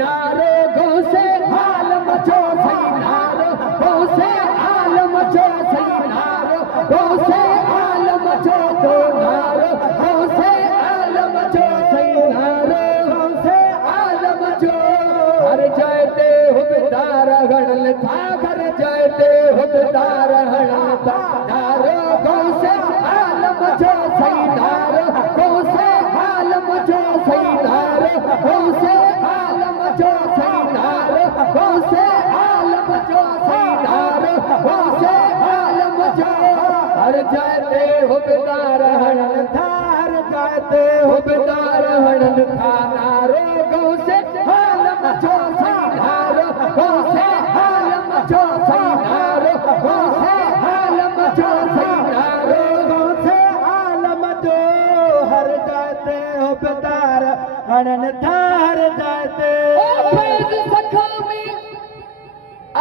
नारो गौसे आलम जो सही नारो गौसे आलम जो सही नारो गौसे आलम जो तो नारो गौसे आलम जो सही नारो गौसे आलम जो हर जाते हुबदार गणल था घर जाते हुबदार हणल था नारो गौसे आलम जो सही नारो गौसे आलम जो सही नारो गौसे आलम जो सही नारो गौसे आलम जो सही नारो गौसे आलम जो हर जाते हुबदार हणल था हर जाते हुबदार हणल था नारो गौसे आलम जो सही नारो गौसे आलम जो सही नारो गौसे आलम जो सही नारो गौसे आलम जो हर जाते हुबदार हणल था हर जाते फैज़ सखा में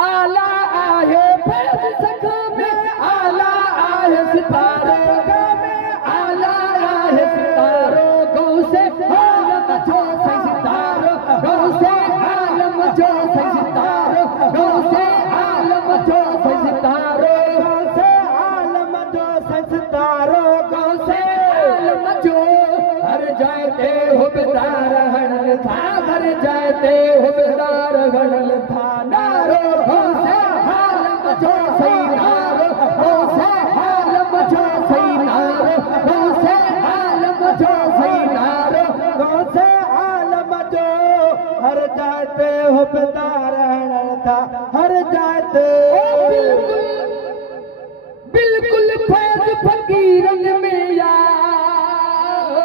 आला आहे फैज़ सखा में आला आहे सितारो में आला आहे सितारो गौसे आलम जो सही सितारो गौसे आलम जो सही सितारो गौसे आलम जो सही सितारो गौसे आलम जो सही सितारो गौसे आलम जो हर जाते हुबदार हणल था हर जाते हुबदार हणल था नारो गौसे आलम जो सही नारो गौसे आलम जो सही नारो गौसे आलम जो सही नारो गौसे आलम जो हर जाते हुबदार हणल था हर जाते बिल्कुल फैज़ फकीरन में यार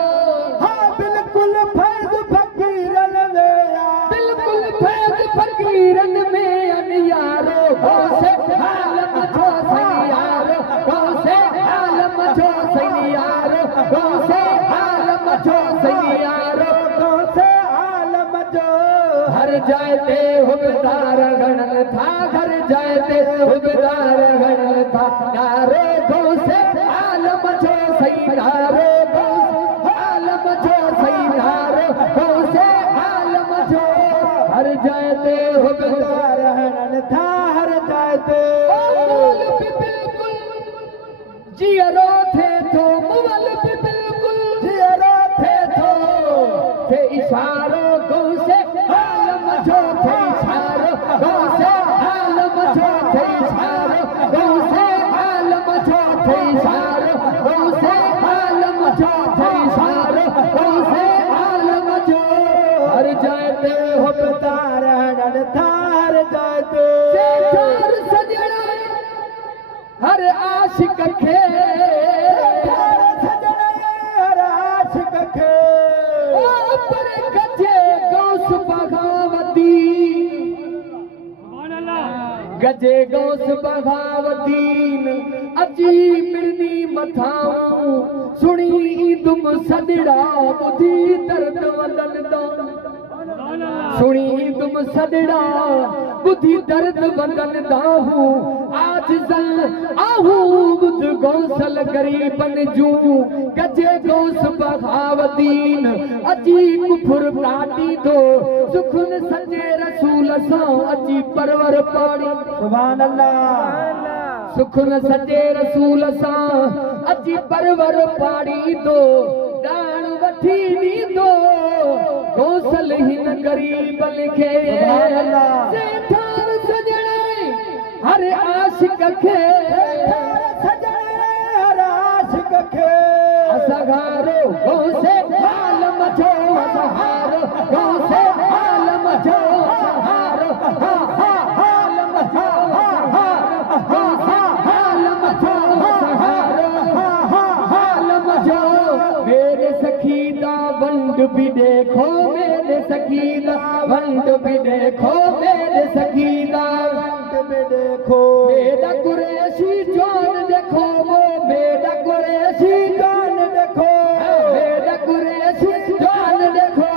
हाँ बिल्कुल फैज़ फकीरन में यार बिल्कुल फैज़ फकीरन में अनियारो गौसे आलम जो सही यारो गौसे आलम जो सही यारो गौसे आलम जो सही यारो गौसे आलम जो हर जाते हुबदार गणल था घर जाते हुबदार गणल था नारो गौसे आलम जो सही नारो गौसे आलम जो सही नारो गौसे आलम जो हर जाते हुबदार गणल था हर जाते बिल्कुल जियरो थे तो मुवल भी बिल्कुल जियरो थे तो थे इशारो गौसे आलम जो थे इशारो गौसे आलम जो थे इशारो गौसे आलम जो थे इशारो गौसे आलम जो थे इशारो गौसे आलम जो हर जाते हुबदार हणल था हर जाते चार सजड़ा हर आशिक खे हर सजड़ा हर आशिक खे पर गजे गौस बगावती गजे गौस बगावतीन अजी मिरनी मथाऊं सुनी तुम सदड़ा बुधी दर्द वदन दो सुनी तुम सदड़ा बुद्धि दर्द वदन दाहू आज जल आहू बुध गौसल गरीबन जू गजे गौस बगावतीन अजी कुफर प्राटी दो सुखन सजे रसूल सा अजी परवर पाड़ी सुभान अल्लाह सुखन सजे रसूल सा अजी परवर पाड़ी दो दान वठी दी दो गौसल हिन गरीब लिखे सेठार सजणे हर आशिक खे सजणे हर आशिक खे असगारो गौसे आलम जो असहारो गौसे आलम जो असहारो हा हा आलम जो असहारो गौसे आलम जो असहारो हा हा आलम जो मेरे सखीदा वंड भी देखो मेरे सखीदा वंड भी देखो मेरे सखीदा वंड भी देखो मेरा कुरैशी जान देखो वो मेरा कुरैशी जान देखो मेरा कुरैशी जान देखो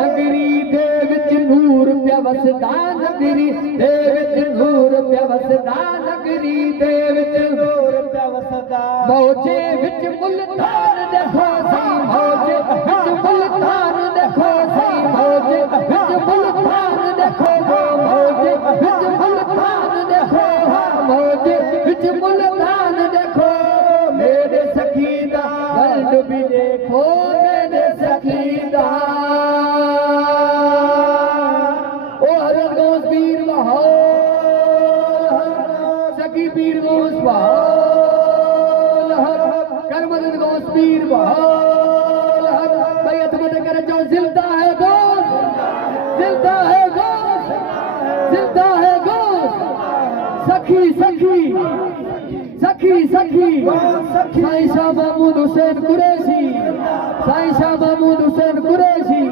नगरी दे विच नूर प्यवसदा नगरी दे विच नूर प्यवसदा नगरी दे विच नूर प्यवसदा मौजे विच मुल्तान देखो सही मौजे विच मुल्तान देखो सही मौजे विच मुल्तान सखी सखी साईं शाह महमूद हुसैन कुरैशी, साईं शाह महमूद हुसैन कुरैशी।